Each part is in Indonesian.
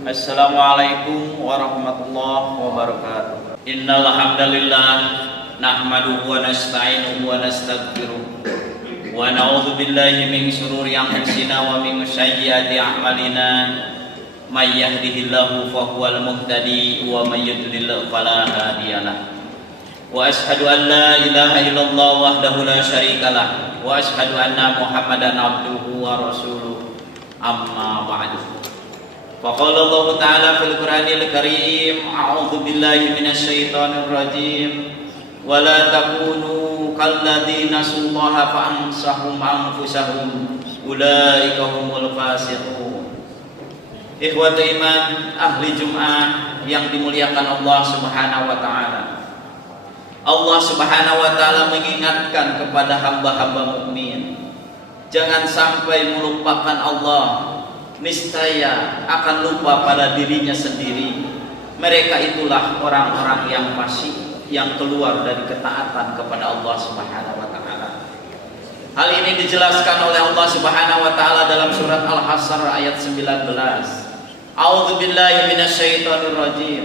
Assalamualaikum warahmatullahi wabarakatuh. Innal hamdalillah nahmaduhu wa nasta'inuhu wa nastaghfiruh wa na'udzu billahi min shururi anfusina wa min sayyiati a'malina. May yahdihillahu fahuwal muhtadi wa may yudlil fala hadiyalah. Wa ashhadu an la ilaha illallah wahdahu la syarikalah wa ashhadu anna Muhammadan abduhu wa rasuluh. Amma ba'du. Faqala Allah Ta'ala fil Qur'anil Karim, a'udzu billahi minasyaitonir rajim. Wa la takunu kalladzina nasallaha fa ansahum anfusahum ulaika humul fasiqun. Ikhwatul iman, ahli Jumat yang dimuliakan Allah Subhanahu wa taala. Allah Subhanahu wa taala mengingatkan kepada hamba-hamba mukmin, jangan sampai melupakan Allah, niscaya akan lupa pada dirinya sendiri. Mereka itulah orang-orang yang fasik, yang keluar dari ketaatan kepada Allah Subhanahu wa taala. Hal ini dijelaskan oleh Allah Subhanahu wa taala dalam surat Al-Hasr ayat 19. A'udzu billahi minasyaitonir rajim.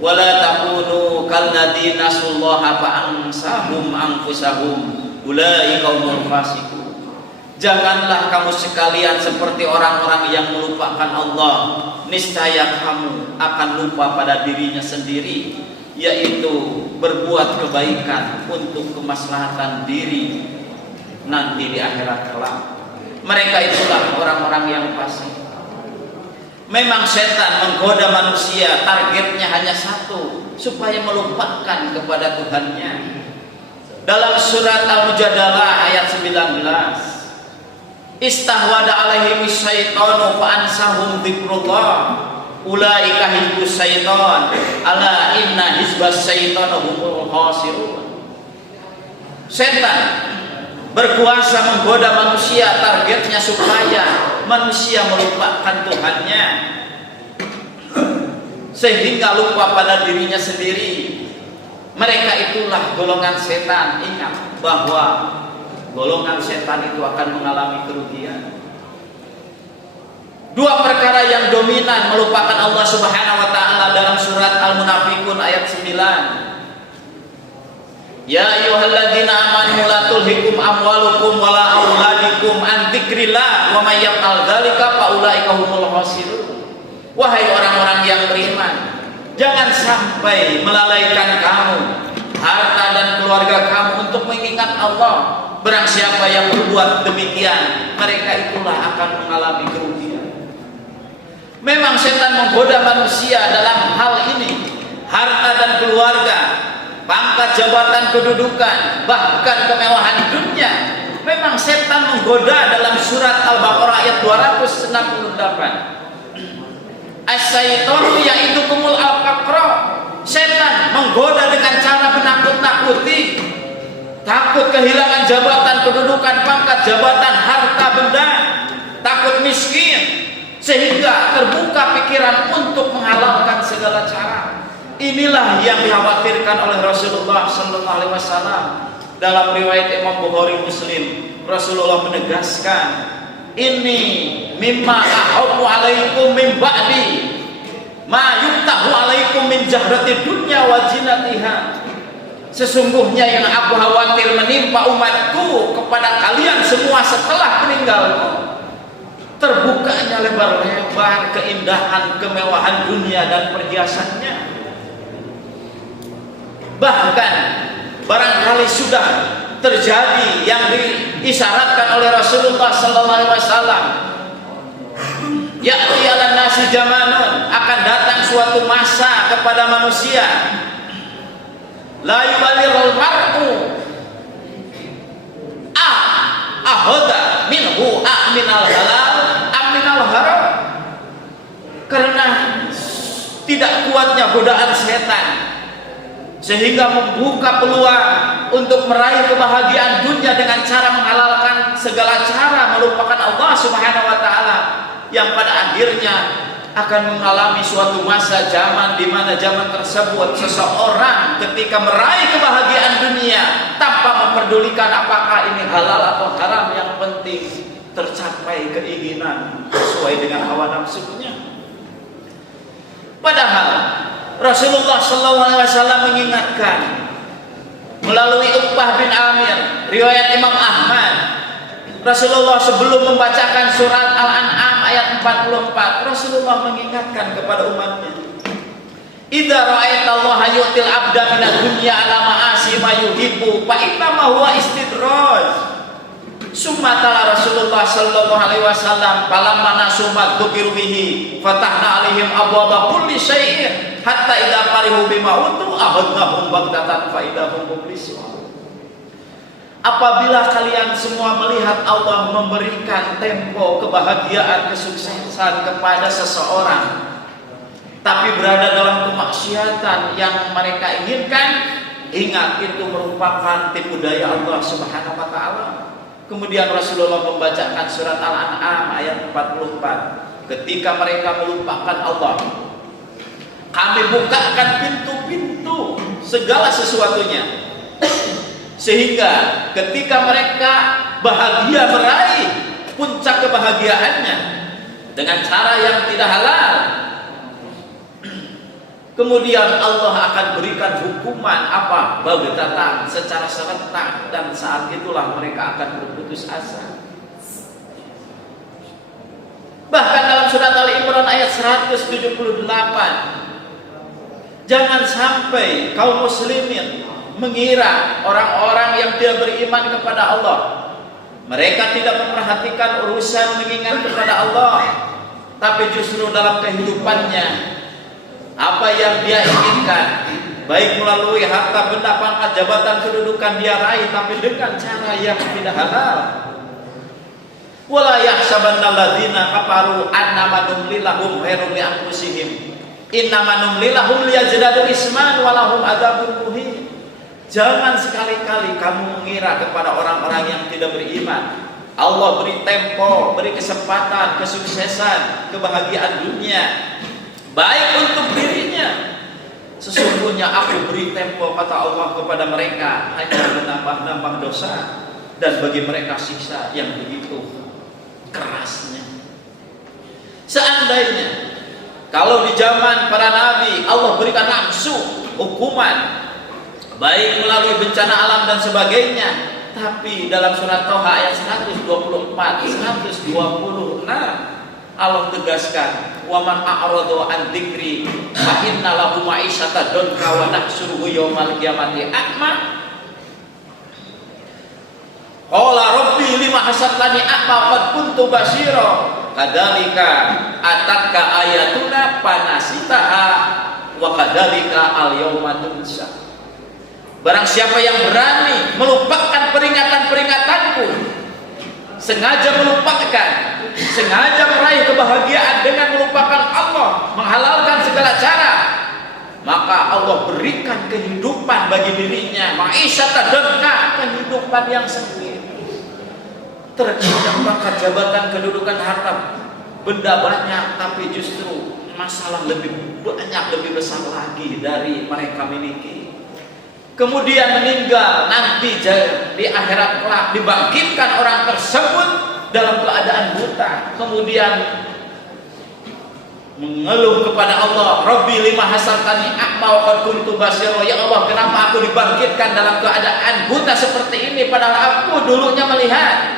Wala takunu kalladzina nasallaha fa ansahum anfusahum ulaika humul fasiqun. Janganlah kamu sekalian seperti orang-orang yang melupakan Allah, niscaya kamu akan lupa pada dirinya sendiri, yaitu berbuat kebaikan untuk kemaslahatan diri nanti di akhirat kelak. Mereka itulah orang-orang yang fasik. Memang setan menggoda manusia, targetnya hanya satu, supaya melupakan kepada Tuhannya. Dalam surat Al-Mujadalah ayat 19, istahwada alaihim syaitanu fa ansahum dzikrullah ulaika hizbus syaitan ala inna hizbas syaitana humul khasirun. Setan berkuasa menggoda manusia, targetnya supaya manusia melupakan Tuhannya sehingga lupa pada dirinya sendiri. Mereka itulah golongan setan. Ingat bahwa golongan setan itu akan mengalami kerugian. Dua perkara yang dominan melupakan Allah Subhanahu wa taala dalam surat Al-Munafiqun ayat 9. Ya ayyuhalladzina amanu la tulhikum amwalukum wala auladukum an dzikrillah wa may yaf'al dzalika fa ulaika humul khasirun. Wahai orang-orang yang beriman, jangan sampai melalaikan kamu, harta dan keluarga kamu untuk mengingat Allah. Barang siapa yang berbuat demikian, mereka itulah akan mengalami kerugian. Memang setan menggoda manusia dalam hal ini, harta dan keluarga, pangkat jabatan kedudukan, bahkan kemewahan dunia. Memang setan menggoda dalam surat Al-Baqarah ayat 268. As-syaitanu ya'idukumul al-faqra. Setan menggoda dengan cara menakut-nakuti, takut kehilangan jabatan kedudukan, pangkat jabatan, harta benda, takut miskin, sehingga terbuka pikiran untuk menghalalkan segala cara. Inilah yang dikhawatirkan oleh Rasulullah sallallahu alaihi wasallam. Dalam riwayat Imam Bukhari Muslim, Rasulullah menegaskan, "Ini mimma ahabbu alaikum min ba'di ma yuftahu alaikum min jahrati dunya wa zinatiha." Sesungguhnya yang aku khawatir menimpa umatku kepada kalian semua setelah meninggalku, terbukanya lebar-lebar keindahan kemewahan dunia dan perhiasannya. Bahkan barangkali sudah terjadi yang diisyaratkan oleh Rasulullah sallallahu alaihi wasallam. Ya'ti 'alan nasi zamanun, akan datang suatu masa kepada manusia, la yuballighul mar'u ahada minhu aminal halal aminal haram. Karena tidak kuatnya godaan setan sehingga membuka peluang untuk meraih kebahagiaan dunia dengan cara menghalalkan segala cara, melupakan Allah Subhanahu wa taala, yang pada akhirnya akan mengalami suatu masa zaman di mana zaman tersebut seseorang ketika meraih kebahagiaan dunia tanpa memperdulikan apakah ini halal atau haram, yang penting tercapai keinginan sesuai dengan hawa nafsunya. Rasulullah SAW mengingatkan melalui Uqbah bin Amir, riwayat Imam Ahmad. Rasulullah sebelum membacakan surat Al-An'am ayat 44, Rasulullah mengingatkan kepada umatnya, idza ra'aitallaha yu'til 'abda minad dunya ala ma'asi ma yuhibbu fa inna ma huwa istidraj. Summa tala Rasulullah sallallahu alaihi wasallam falamma nasu ma dzukiru bihi fatahna alaihim abwaaba kulli syai'in hatta idza farihu bima utu ahadnahum baghtatan fa idahum mublisun. Apabila kalian semua melihat Allah memberikan tempo kebahagiaan, kesuksesan kepada seseorang, tapi berada dalam kemaksiatan yang mereka inginkan, ingat itu merupakan tipu daya Allah Subhanahu wa taala. Kemudian Rasulullah membacakan surat Al-An'am ayat 44. Ketika mereka melupakan Allah, kami bukakan pintu-pintu segala sesuatunya, sehingga ketika mereka bahagia meraih puncak kebahagiaannya dengan cara yang tidak halal, kemudian Allah akan berikan hukuman apa? Baghtatan, secara serentak, dan saat itulah mereka akan berputus asa. Bahkan dalam surat Ali Imran ayat 178, jangan sampai kaum muslimin mengira orang-orang yang tidak beriman kepada Allah, mereka tidak memperhatikan urusan mengingat kepada Allah, tapi justru dalam kehidupannya apa yang dia inginkan, baik melalui harta benda pangkat jabatan kedudukan dia raih, tapi dengan cara yang tidak halal. Wala yahsabanna alladzina kafaru annama numli lahum khairun li anfusihim innama numli lahum liyazdadu isman wa lahum adzabun muhin. Jangan sekali-kali kamu mengira kepada orang-orang yang tidak beriman Allah beri tempo, beri kesempatan, kesuksesan, kebahagiaan dunia baik untuk dirinya. Sesungguhnya aku beri tempo, kata Allah, kepada mereka hanya menambah-nambah dosa, dan bagi mereka siksa yang begitu kerasnya. Seandainya kalau di zaman para nabi Allah berikan langsung hukuman baik melalui bencana alam dan sebagainya, tapi dalam surat Thaha ayat 124, 126 Allah tegaskan, wa man a'rada an dzikri fa inna lahu ma'isyatan danka wa nahsyuruhu yaumal qiyamati a'ma. Qala rabbi lima hasabtani a'ma qad kuntu basyira kadzalika atatka ayatuna panasitaha wa kadzalika al yauma tunsa. Barang siapa yang berani melupakan peringatan-peringatanku, sengaja melupakan, sengaja meraih kebahagiaan dengan melupakan Allah, menghalalkan segala cara, maka Allah berikan kehidupan bagi dirinya, ma'isyatan danka, kehidupan yang sempit, terkadang pangkat jabatan, kedudukan, harta benda banyak, tapi justru masalah lebih banyak, lebih besar lagi dari mereka miliki. Kemudian meninggal nanti di akhirat kelak, dibangkitkan orang tersebut dalam keadaan buta, kemudian mengeluh kepada Allah, Rabbi lima hasabtani a'ma wa qad kuntu basyira. Ya Allah, kenapa aku dibangkitkan dalam keadaan buta seperti ini padahal aku dulunya melihat?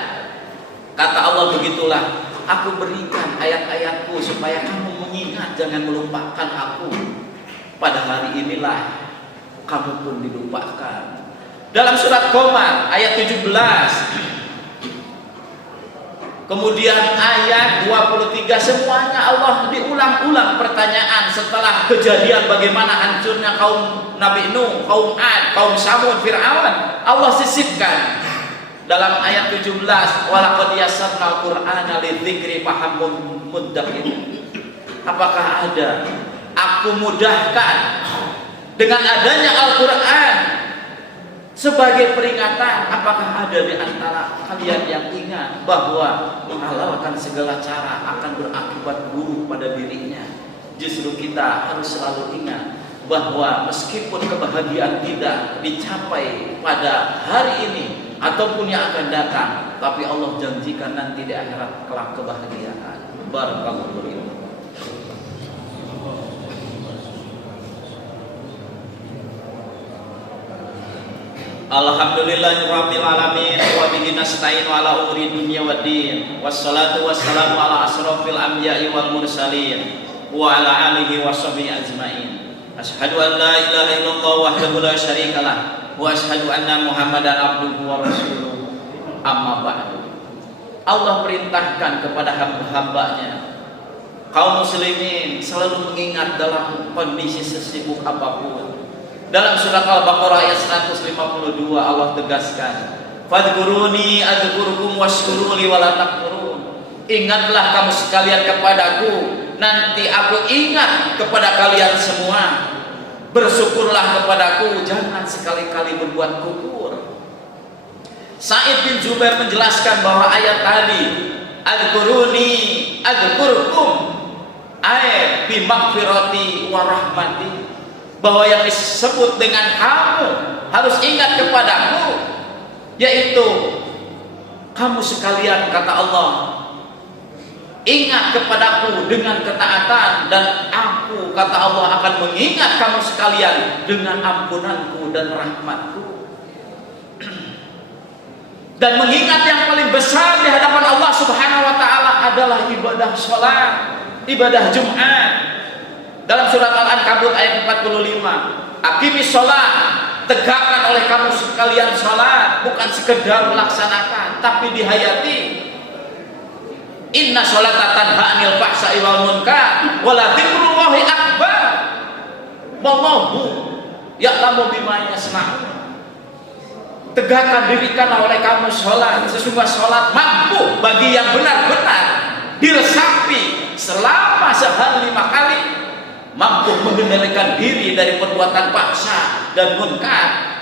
Kata Allah, begitulah aku berikan ayat-ayatku supaya kamu mengingat, jangan melupakan aku. Pada hari inilah kamu pun dilupakan. Dalam surat Qamar ayat 17, kemudian ayat 23, semuanya Allah diulang-ulang pertanyaan setelah kejadian bagaimana hancurnya kaum Nabi Nuh, kaum Ad, kaum Samud, Fir'aun. Allah sisipkan dalam ayat 17, walaqad yassarnal qur'ana lidzikri fahamul muddaqir. Apakah ada aku mudahkan dengan adanya Al-Quran sebagai peringatan? Apakah ada di antara kalian yang ingat bahwa menghalalkan segala cara akan berakibat buruk pada dirinya? Justru kita harus selalu ingat bahwa meskipun kebahagiaan tidak dicapai pada hari ini ataupun yang akan datang, tapi Allah janjikan nanti di akhirat kelak kebahagiaan. Barakallahu fiikum. Alhamdulillahirabbil alamin wa bihi nasta'inu ala umuri dunya waddin. Wassalatu wassalamu ala asrofil anbiya'i wal mursalin wa ala alihi washabihi ajmain. Asyhadu an la ilaha illallah wahdahu la syarikalah wa asyhadu anna Muhammadan abduhu wa rasuluh. Amma ba'du. Allah perintahkan kepada hamba-hambanya kaum muslimin selalu mengingat dalam kondisi sesibuk apapun. Dalam surat Al-Baqarah ayat 152 Allah tegaskan, "Fadhkuruni adzkurkum washkuruli wala takfurun." Ingatlah kamu sekalian kepadaku, nanti aku ingat kepada kalian semua. Bersyukurlah kepadaku, jangan sekali-kali berbuat kufur. Sa'id bin Jubair menjelaskan bahwa ayat tadi, "Adzkuruni adzkurkum," ay bi maghfirati wa rahmati, bahwa yang disebut dengan kamu harus ingat kepadaku, yaitu kamu sekalian, kata Allah, ingat kepadaku dengan ketaatan, dan aku, kata Allah, akan mengingat kamu sekalian dengan ampunanku dan rahmatku. Dan mengingat yang paling besar di hadapan Allah Subhanahu wa ta'ala adalah ibadah sholat, ibadah Jumat. Dalam surat Al-Ankabut ayat 45, "Aqimis sholat," tegakkan oleh kamu sekalian sholat, bukan sekedar melaksanakan tapi dihayati. "Inna sholata tanha 'anil fahsya'i wal munkar wa la dzikrullahi akbar wallahu ya'lamu bima yasna'un." Tegakkan, dirikanlah oleh kamu sholat, sesungguhnya sholat mampu bagi yang benar-benar diresapi selama sehari 5 kali, mampu mengendalikan diri dari perbuatan paksa dan munkar,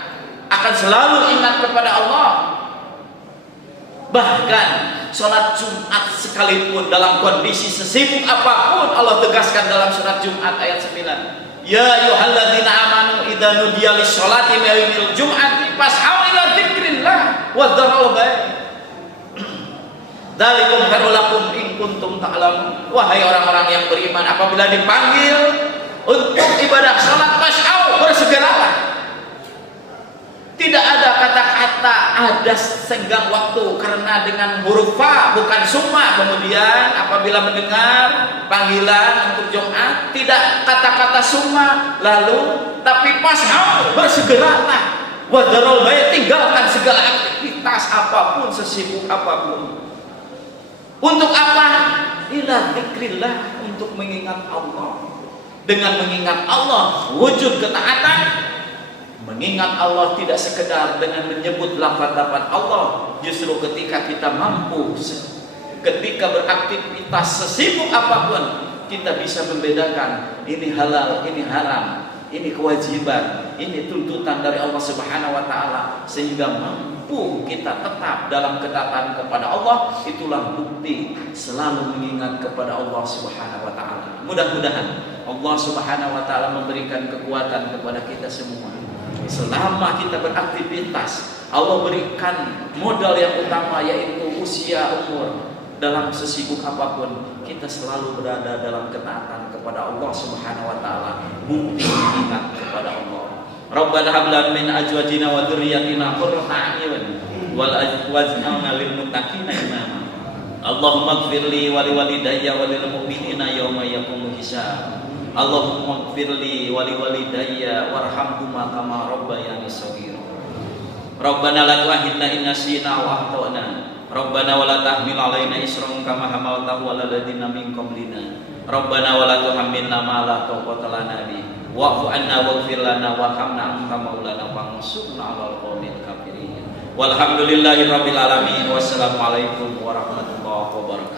akan selalu ingat kepada Allah. Bahkan sholat Jumat sekalipun dalam kondisi sesibuk apapun, Allah tegaskan dalam surat Jumat ayat 9, "Ya ayyuhalladzina amanu idza nudiya lis-sholati min yaumil jum'ati fas'au ila dzikrillah wa dzarul bai'. Dzalikum khairul lakum in kuntum ta'lamun." Wahai orang-orang yang beriman, apabila dipanggil untuk ibadah salat, fas'au, bersegeralah. Tidak ada kata-kata ada senggang waktu, karena dengan huruf fa bukan summa. Kemudian apabila mendengar panggilan untuk Jumat, tidak kata-kata summa lalu, tapi fas'au, bersegeralah. Wa dzarul bai', tinggalkan segala aktivitas apapun, sesibuk apapun. Untuk apa? Ila dzikrillah, untuk mengingat Allah. Dengan mengingat Allah wujud ketaatan. Mengingat Allah tidak sekedar dengan menyebut lafaz-lafaz Allah, justru ketika kita mampu, ketika beraktivitas sesibuk apapun, kita bisa membedakan ini halal, ini haram, ini kewajiban, ini tuntutan dari Allah Subhanahu wa ta'ala, sehingga mampu kita tetap dalam ketaatan kepada Allah. Itulah bukti selalu mengingat kepada Allah Subhanahu wa ta'ala. Mudah-mudahan Allah Subhanahu wa ta'ala memberikan kekuatan kepada kita semua. Selama kita beraktivitas, Allah berikan modal yang utama, yaitu usia, umur. Dalam sesibuk apapun, kita selalu berada dalam ketaatan kepada Allah Subhanahu wa ta'ala. Bukti mengingat kepada Allah. Rabbana hab lana min azwajina wa dzurriyyatina qurrata a'yun waj'alna lil muttaqina imama. Allahumma ighfirli wa liwalidayya wa lil mu'minina yauma yaqumul hisab. Allahumma ighfirli wa liwalidayya warhamhuma kama rabbayani shaghira. Rabbana la tu'akhidna in nasina wa akhtana. Rabbana wa la tahmil 'alaina isran kama hamaltahu 'alal ladzina min qablina. Rabbana wa la tuhammilna ma la taqata lana bihi wa'fu 'anna waghfir lana warhamna anta maulana fansurna 'alal qaumil kafirin. Walhamdulillahirabbil alamin. Wassalamualaikum warahmatullahi wabarakatuh.